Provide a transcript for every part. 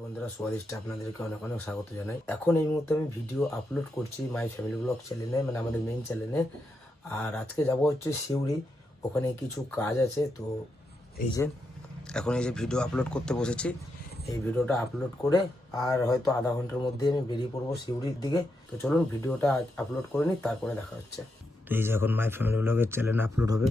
বন্ধুরা, স্বাদিষ্টে আপনাদেরকে অনেক অনেক স্বাগত জানাই। এখন এই মুহূর্তে আমি ভিডিও আপলোড করছি মাই ফ্যামিলি ব্লগ চ্যানেলে, মানে আমাদের মেইন চ্যানেলে। আর আজকে যাব হচ্ছে সিউড়ি, ওখানে কিছু কাজ আছে। তো এই যে এখন এই যে ভিডিও আপলোড করতে বসেছি, এই ভিডিওটা আপলোড করে আর হয়তো আধা ঘন্টার মধ্যে আমি বেরিয়ে পড়বো সিউড়ির দিকে। তো চলুন ভিডিওটা আপলোড করে নিই, তারপরে দেখা হচ্ছে। তো এই যে এখন মাই ফ্যামিলি ব্লগের চ্যানেলে আপলোড হবে।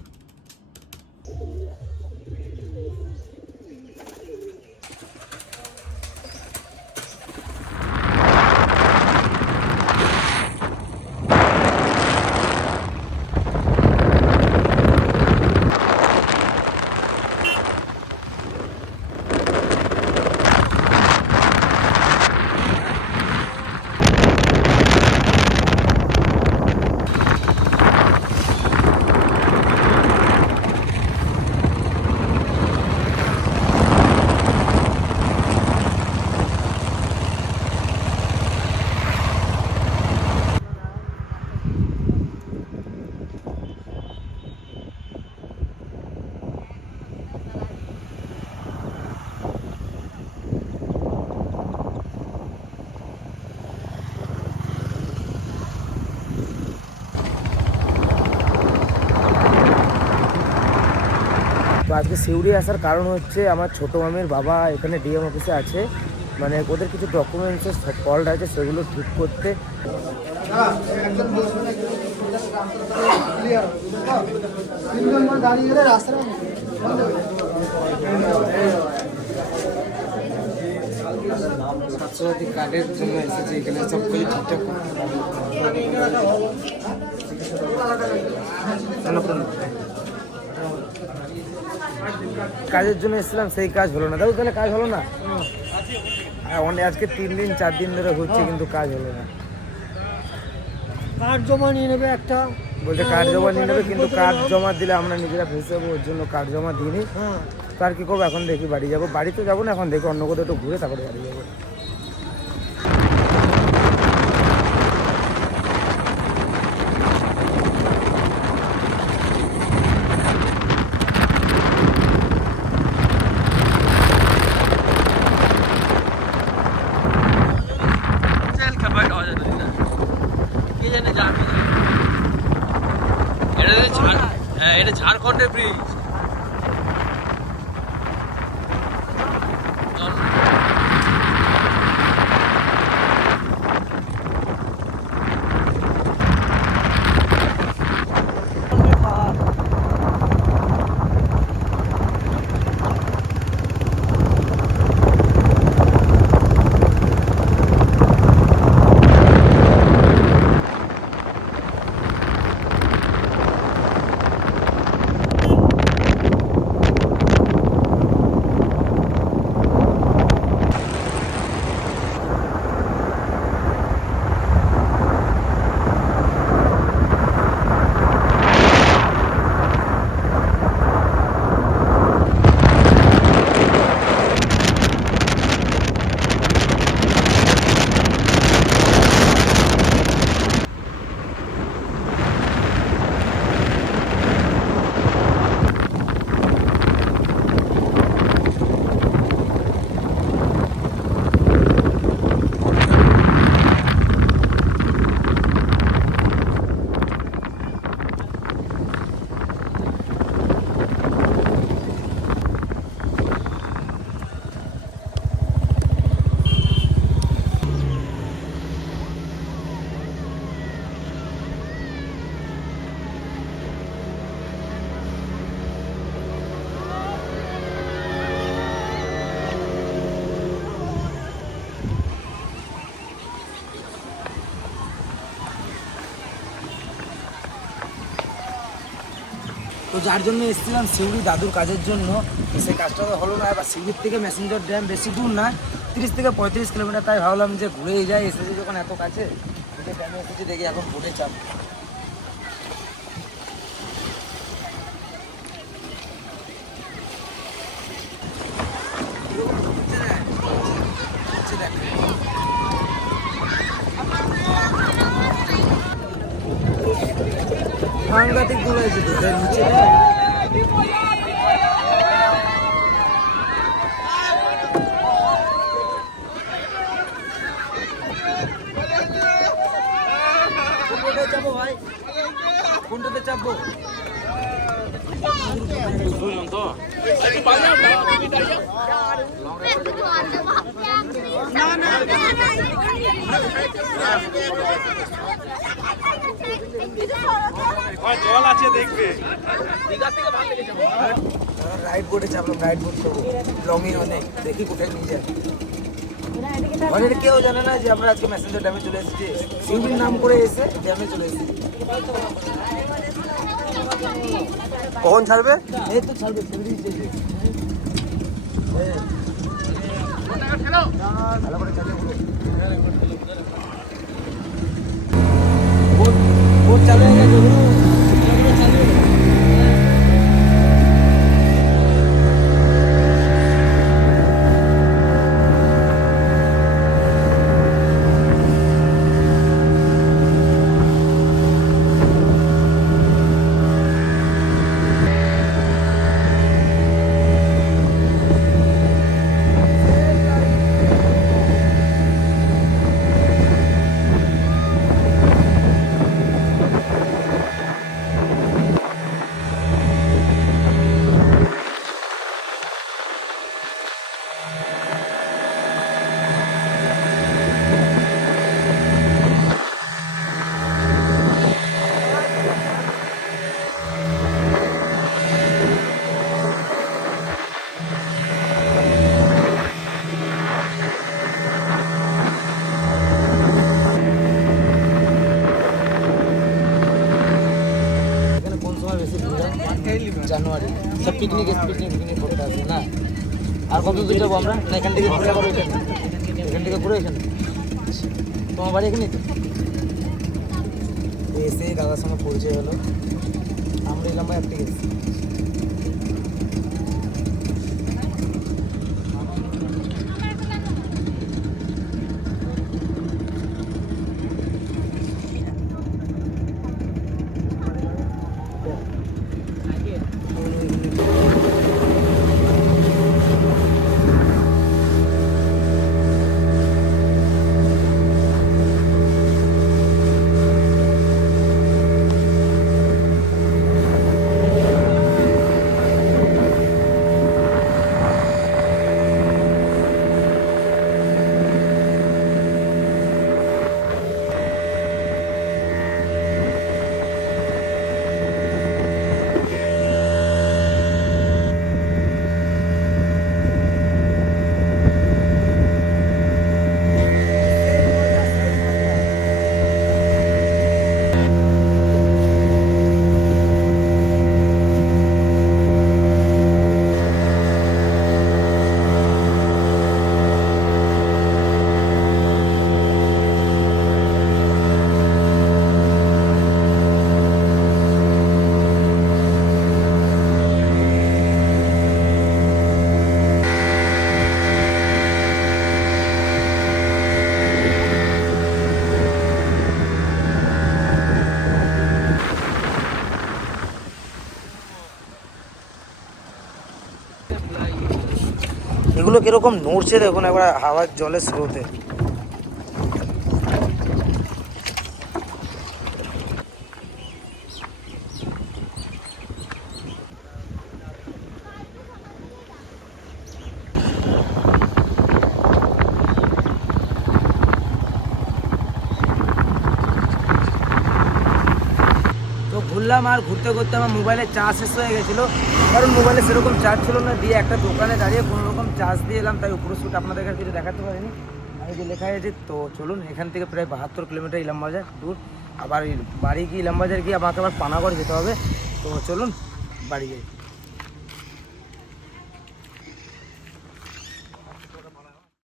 তো আজকে সিউড়ি আসার কারণ হচ্ছে আমার ছোটো মামির বাবা এখানে ডিএম অফিসে আছে, মানে ওদের কিছু ডকুমেন্টসের ফল্ট আছে, সেগুলো ঠিক করতে। স্বাস্থ্যসাথী কার্ডের জন্য এসেছে এখানে, সব কিছু ঠিকঠাক কাজের জন্য এসেছিলাম, সেই কাজ হলো না। দাদু তাহলে কাজ হলো না, আজকে 3 দিন 4 দিন ধরে হচ্ছে কিন্তু কাজ হলো না। কার্ড জমা নিয়ে নেবে একটা, বলছে কার্ড জমা নিয়ে নেবে, কিন্তু কার্ড জমা দিলে আমরা নিজেরা ফেসে যাবো, ওর জন্য কার্ড জমা দিইনি। তার কি করবো, এখন দেখি বাড়ি যাবো। বাড়িতে যাবো না, এখন দেখি অন্য কোথাও একটু ঘুরে তারপরে বাড়ি যাবো। এটা ঝাড়খণ্ডের ব্রিজ। তো যার জন্য এসেছিলাম সিউড়ি দাদুর কাজের জন্য, সেই কাজটা তো হলো না। এবার সিউড়ির থেকে মেসেঞ্জার ড্যাম বেশি দূর না, 30 থেকে 35 কিলোমিটার। তাই ভাবলাম যে ঘুরেই যাই, এসেছি যখন এত কাছে, ড্যামে এসেছি, দেখি এখন বোটে চাপ। সাংঘাতিক দূর হয়েছে তো নিচে। কোনটাতে চাপবো? জল আছে দেখবে। রাইড বোটে চাপলাম, রাইড বোট করবো, লংই অনেক, দেখি কোথায় নিয়ে যায়। অনেক কেউ জানে না যে আমরা আজকে মেসেঞ্জার ড্যামে চলে এসেছি, সিউড়ির নাম করে এসে ড্যামে চলে এসেছি। কখন ছাড়বে? এই তো ছাড়বে, ছেড়ে দিয়েছে। ভালো করে চালিয়ে বলো। বোট চালু হয়ে গেছে, চালিয়ে দাও। জানুয়ারি সব পিকনিক করতে আসবে না। আর কত দূর যাবো আমরা? না এখান থেকে ঘুরে আবার ওইখানে, এখান থেকে ঘুরে এখানে। তোমার বাড়ি এখানেই তো? এসে দাদার সঙ্গে পরিচয় হলো, আমরা এলাম ভাই থেকে। এগুলো কিরকম নড়ছে দেখুন একবার হাওয়ার জলের স্রোতে। ঘুরলাম আর ঘুরতে ঘুরতে আমার মোবাইলে চার্জ শেষ হয়ে গেছিলো, কারণ মোবাইলে সেরকম চার্জ ছিল না। দিয়ে একটা দোকানে দাঁড়িয়ে কোনো রকম চার্জ দিয়ে এলাম, তাই উপরে শুট আপনাদের কাছে কিছু দেখাতে পারিনি। আমি যে লেখা আছে তো চলুন, এখান থেকে প্রায় 72 কিলোমিটার ইলামবাজার দূর। আবার বাড়ি গিয়ে ইলামবাজার গিয়ে আমাকে আবার পানাগড় যেতে হবে, তো চলুন বাড়ি যাই।